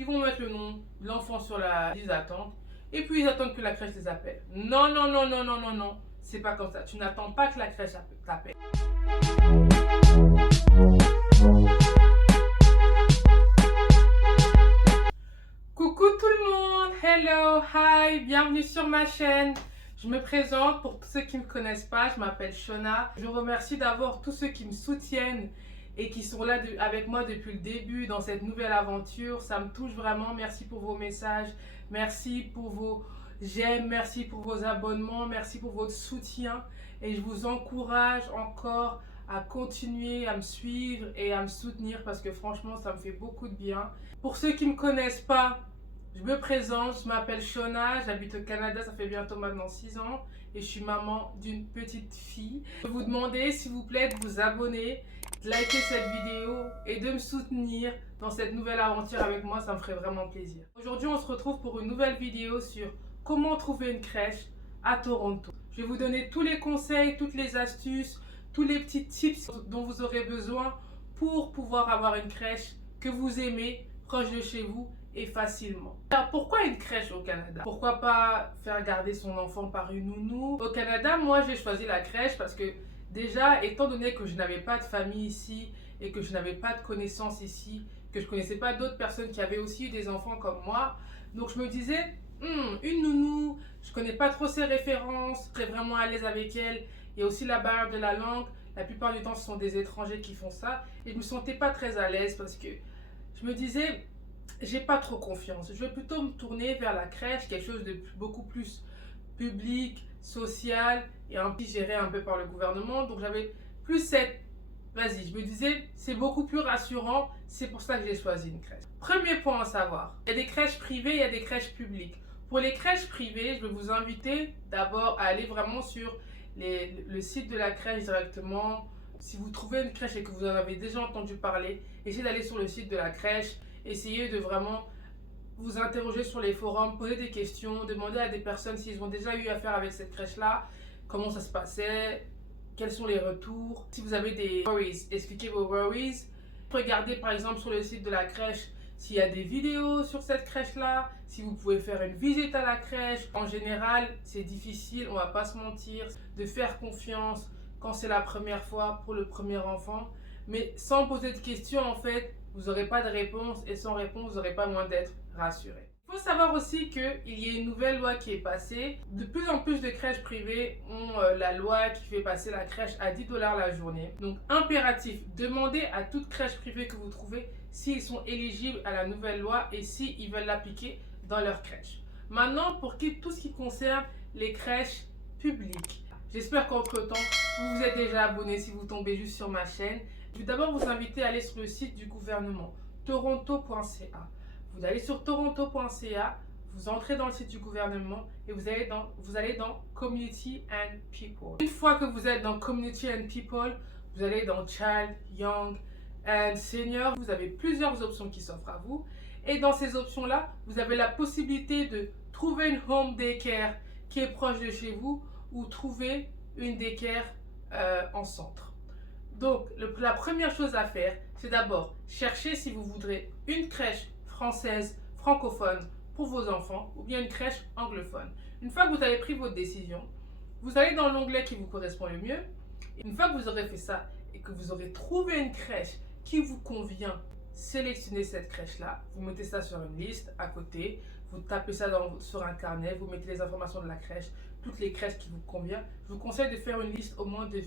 ils vont mettre le nom de l'enfant sur la liste d'attente et puis ils attendent que la crèche les appelle. Non, non, non, non, non, non, non, c'est pas comme ça. Tu n'attends pas que la crèche t'appelle. Coucou tout le monde, hello, hi, bienvenue sur ma chaîne. Je me présente pour tous ceux qui ne me connaissent pas, je m'appelle Shona. Je remercie d'abord tous ceux qui me soutiennent et qui sont là avec moi depuis le début dans cette nouvelle aventure. Ça me touche vraiment, merci pour vos messages, merci pour vos j'aime, merci pour vos abonnements, merci pour votre soutien. Et je vous encourage encore à continuer à me suivre et à me soutenir parce que franchement, ça me fait beaucoup de bien. Pour ceux qui ne me connaissent pas, je me présente, je m'appelle Shona, j'habite au Canada, ça fait bientôt maintenant 6 ans et je suis maman d'une petite fille. Je vais vous demander s'il vous plaît de vous abonner, de liker cette vidéo et de me soutenir dans cette nouvelle aventure avec moi, ça me ferait vraiment plaisir. Aujourd'hui, on se retrouve pour une nouvelle vidéo sur comment trouver une crèche à Toronto. Je vais vous donner tous les conseils, toutes les astuces, tous les petits tips dont vous aurez besoin pour pouvoir avoir une crèche que vous aimez, proche de chez vous et facilement. Alors pourquoi une crèche au Canada? Pourquoi pas faire garder son enfant par une nounou? Au Canada, moi j'ai choisi la crèche parce que déjà, étant donné que je n'avais pas de famille ici et que je n'avais pas de connaissances ici, que je ne connaissais pas d'autres personnes qui avaient aussi eu des enfants comme moi, donc je me disais, une nounou, je ne connais pas trop ses références, je serais vraiment à l'aise avec elle. Il y a aussi la barrière de la langue. La plupart du temps, ce sont des étrangers qui font ça. Et je ne me sentais pas très à l'aise parce que je me disais, j'ai pas trop confiance. Je vais plutôt me tourner vers la crèche, quelque chose de beaucoup plus public, social et un petit géré un peu par le gouvernement. Donc j'avais plus cette... Vas-y, je me disais, c'est beaucoup plus rassurant. C'est pour ça que j'ai choisi une crèche. Premier point à savoir, il y a des crèches privées, il y a des crèches publiques. Pour les crèches privées, je vais vous inviter d'abord à aller vraiment sur le site de la crèche directement. Si vous trouvez une crèche et que vous en avez déjà entendu parler, essayez d'aller sur le site de la crèche. Essayez de vraiment vous interroger sur les forums, poser des questions, demander à des personnes s'ils ont déjà eu affaire avec cette crèche-là, comment ça se passait, quels sont les retours. Si vous avez des worries, expliquez vos worries. Regardez par exemple sur le site de la crèche s'il y a des vidéos sur cette crèche-là, si vous pouvez faire une visite à la crèche. En général, c'est difficile, on va pas se mentir, de faire confiance quand c'est la première fois pour le premier enfant. Mais sans poser de questions, en fait, vous n'aurez pas de réponse et sans réponse, vous n'aurez pas moins d'être rassuré. Il faut savoir aussi qu'il y a une nouvelle loi qui est passée. De plus en plus de crèches privées ont la loi qui fait passer la crèche à 10 $ la journée. Donc impératif, demandez à toute crèche privée que vous trouvez s'ils sont éligibles à la nouvelle loi et s'ils veulent l'appliquer dans leur crèche. Maintenant, pour tout ce qui concerne les crèches publiques, j'espère qu'entre-temps, vous vous êtes déjà abonné si vous tombez juste sur ma chaîne. Je vais d'abord vous inviter à aller sur le site du gouvernement, toronto.ca. Vous allez sur toronto.ca, vous entrez dans le site du gouvernement et vous allez dans Community and People. Une fois que vous êtes dans Community and People, vous allez dans Child, Young and Senior. Vous avez plusieurs options qui s'offrent à vous. Et dans ces options-là, vous avez la possibilité de trouver une home daycare qui est proche de chez vous ou trouver une daycare en centre. Donc, la première chose à faire, c'est d'abord chercher si vous voudrez une crèche française, francophone pour vos enfants ou bien une crèche anglophone. Une fois que vous avez pris votre décision, vous allez dans l'onglet qui vous correspond le mieux. Et une fois que vous aurez fait ça et que vous aurez trouvé une crèche qui vous convient, sélectionnez cette crèche-là. Vous mettez ça sur une liste à côté. Vous tapez ça sur un carnet. Vous mettez les informations de la crèche, toutes les crèches qui vous conviennent. Je vous conseille de faire une liste au moins de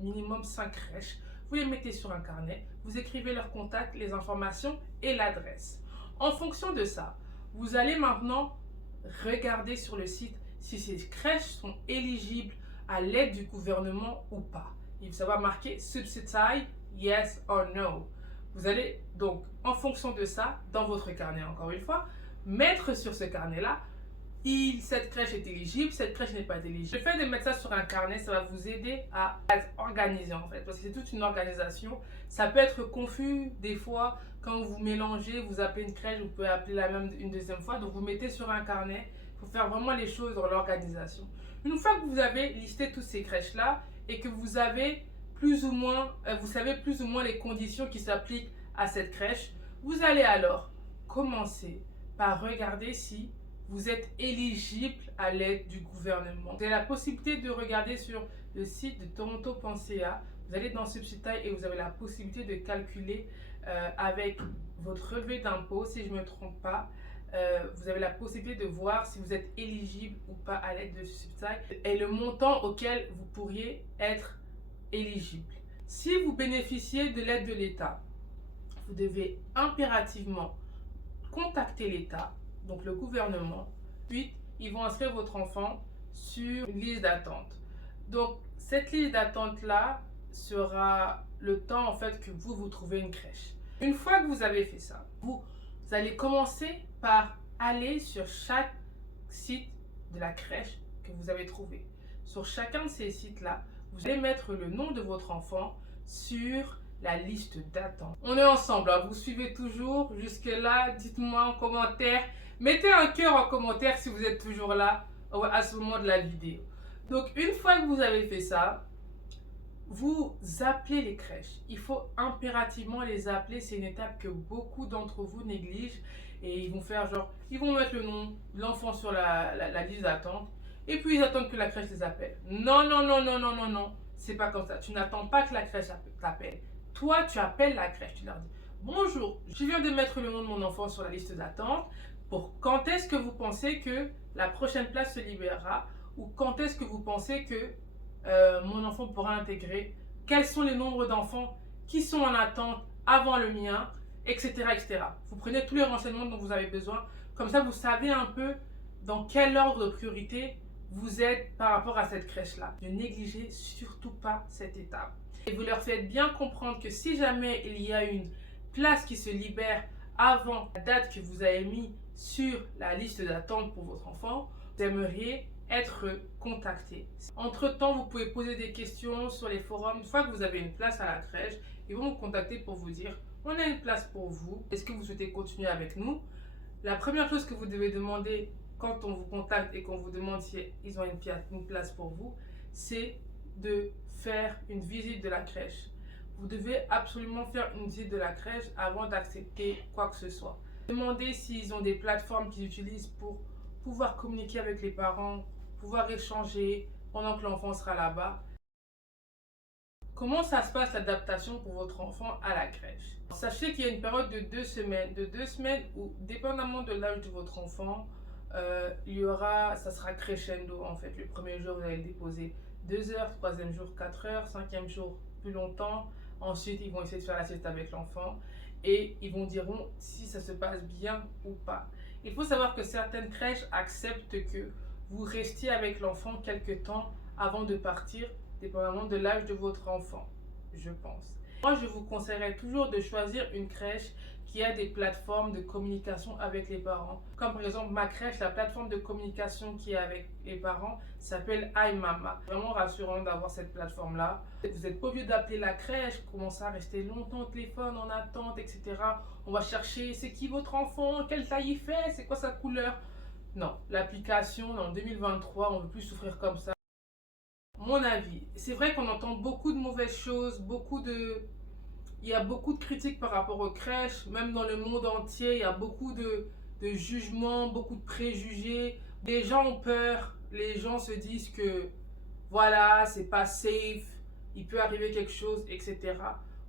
minimum 5 crèches. Vous les mettez sur un carnet. Vous écrivez leurs contacts, les informations et l'adresse. En fonction de ça, vous allez maintenant regarder sur le site si ces crèches sont éligibles à l'aide du gouvernement ou pas. Ça va marquer Subsidy, yes or no. Vous allez donc, en fonction de ça, dans votre carnet encore une fois, mettre sur ce carnet-là, cette crèche est éligible, cette crèche n'est pas éligible. Le fait de mettre ça sur un carnet, ça va vous aider à être organisé en fait, parce que c'est toute une organisation. Ça peut être confus des fois quand vous mélangez, vous appelez une crèche, vous pouvez appeler la même une deuxième fois. Donc vous mettez sur un carnet, il faut faire vraiment les choses dans l'organisation. Une fois que vous avez listé toutes ces crèches-là et que vous avez plus ou moins, vous savez plus ou moins les conditions qui s'appliquent à cette crèche, vous allez alors commencer par regarder si vous êtes éligible à l'aide du gouvernement. Vous avez la possibilité de regarder sur le site de toronto.ca. Vous allez dans Subsidy et vous avez la possibilité de calculer avec votre relevé d'impôt, si je ne me trompe pas. Vous avez la possibilité de voir si vous êtes éligible ou pas à l'aide de Subsidy et le montant auquel vous pourriez être éligible. Si vous bénéficiez de l'aide de l'État, vous devez impérativement contacter l'État, donc le gouvernement. Ensuite, ils vont inscrire votre enfant sur une liste d'attente. Donc, cette liste d'attente-là sera le temps en fait que vous trouvez une crèche. Une fois que vous avez fait ça, vous allez commencer par aller sur chaque site de la crèche que vous avez trouvé. Sur chacun de ces sites-là, vous allez mettre le nom de votre enfant sur la liste d'attente. On est ensemble, hein? Vous suivez toujours jusque-là. Dites-moi en commentaire. Mettez un cœur en commentaire si vous êtes toujours là à ce moment de la vidéo. Donc, une fois que vous avez fait ça, vous appelez les crèches. Il faut impérativement les appeler. C'est une étape que beaucoup d'entre vous négligent. Et ils vont faire genre, ils vont mettre le nom de l'enfant sur la liste d'attente. Et puis, ils attendent que la crèche les appelle. Non, non, non, non, non, non, non. C'est pas comme ça. Tu n'attends pas que la crèche t'appelle. Toi, tu appelles la crèche. Tu leur dis, bonjour, je viens de mettre le nom de mon enfant sur la liste d'attente. Pour quand est-ce que vous pensez que la prochaine place se libérera? Ou quand est-ce que vous pensez que mon enfant pourra intégrer? Quels sont les nombres d'enfants qui sont en attente avant le mien, etc., etc. Vous prenez tous les renseignements dont vous avez besoin. Comme ça, vous savez un peu dans quel ordre de priorité vous êtes par rapport à cette crèche-là. Ne négligez surtout pas cette étape. Et vous leur faites bien comprendre que si jamais il y a une place qui se libère avant la date que vous avez mis sur la liste d'attente pour votre enfant, vous aimeriez être contacté. Entre-temps, vous pouvez poser des questions sur les forums. Une fois que vous avez une place à la crèche, ils vont vous contacter pour vous dire « On a une place pour vous. Est-ce que vous souhaitez continuer avec nous ?» La première chose que vous devez demander quand on vous contacte et qu'on vous demande si ils ont une place pour vous, c'est de faire une visite de la crèche. Vous devez absolument faire une visite de la crèche avant d'accepter quoi que ce soit. Demandez s'ils ont des plateformes qu'ils utilisent pour pouvoir communiquer avec les parents, pouvoir échanger pendant que l'enfant sera là-bas. Comment ça se passe l'adaptation pour votre enfant à la crèche? Sachez qu'il y a une période de 2 semaines où, dépendamment de l'âge de votre enfant, ça sera crescendo en fait. Le premier jour, vous allez le déposer 2 heures, troisième jour 4 heures, cinquième jour plus longtemps. Ensuite, ils vont essayer de faire la sieste avec l'enfant et ils vous diront si ça se passe bien ou pas. Il faut savoir que certaines crèches acceptent que vous restiez avec l'enfant quelques temps avant de partir, dépendamment de l'âge de votre enfant, je pense. Moi, je vous conseillerais toujours de choisir une crèche qui a des plateformes de communication avec les parents. Comme par exemple ma crèche, la plateforme de communication qui est avec les parents s'appelle iMama. Vraiment rassurant d'avoir cette plateforme-là. Vous n'êtes pas obligé d'appeler la crèche, commencer à rester longtemps au téléphone en attente, etc. On va chercher c'est qui votre enfant, quelle taille il fait, c'est quoi sa couleur. Non, l'application en 2023, on ne veut plus souffrir comme ça. Mon avis, c'est vrai qu'on entend beaucoup de mauvaises choses, il y a beaucoup de critiques par rapport aux crèches, même dans le monde entier, il y a beaucoup de jugements, beaucoup de préjugés. Les gens ont peur, les gens se disent que voilà, c'est pas safe, il peut arriver quelque chose, etc.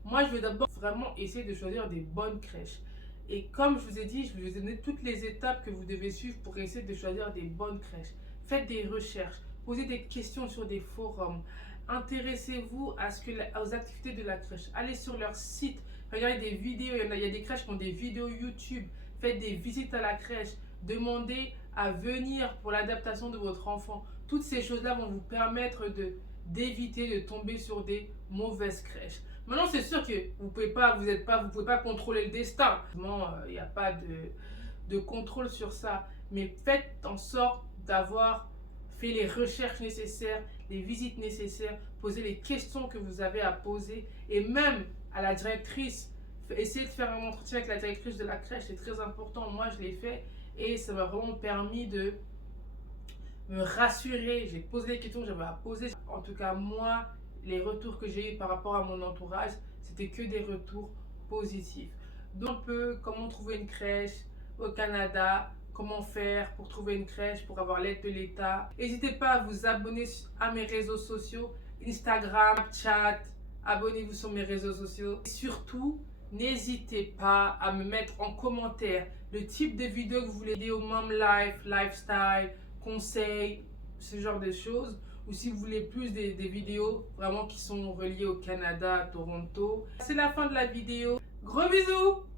Moi, je vais d'abord vraiment essayer de choisir des bonnes crèches. Et comme je vous ai dit, je vais vous donner toutes les étapes que vous devez suivre pour essayer de choisir des bonnes crèches. Faites des recherches, posez des questions sur des forums. Intéressez-vous aux activités de la crèche. Allez sur leur site, regardez des vidéos. Il y a des crèches qui ont des vidéos YouTube. Faites des visites à la crèche. Demandez à venir pour l'adaptation de votre enfant. Toutes ces choses-là vont vous permettre d'éviter de tomber sur des mauvaises crèches. Maintenant, c'est sûr que vous pouvez pas contrôler le destin. Il n'y a pas de contrôle sur ça. Mais faites en sorte d'avoir fait les recherches nécessaires, les visites nécessaires, posez les questions que vous avez à poser et même à la directrice. Essayez de faire un entretien avec la directrice de la crèche, c'est très important. Moi, je l'ai fait et ça m'a vraiment permis de me rassurer. J'ai posé les questions que j'avais à poser. En tout cas, moi, les retours que j'ai eu par rapport à mon entourage, c'était que des retours positifs. Donc, comment trouver une crèche, au Canada, comment faire pour trouver une crèche, pour avoir l'aide de l'État. N'hésitez pas à vous abonner à mes réseaux sociaux, Instagram, chat, abonnez-vous sur mes réseaux sociaux. Et surtout, n'hésitez pas à me mettre en commentaire le type de vidéo que vous voulez, vidéo mom life, lifestyle, conseils, ce genre de choses. Ou si vous voulez plus des vidéos vraiment qui sont reliées au Canada, à Toronto. C'est la fin de la vidéo. Gros bisous!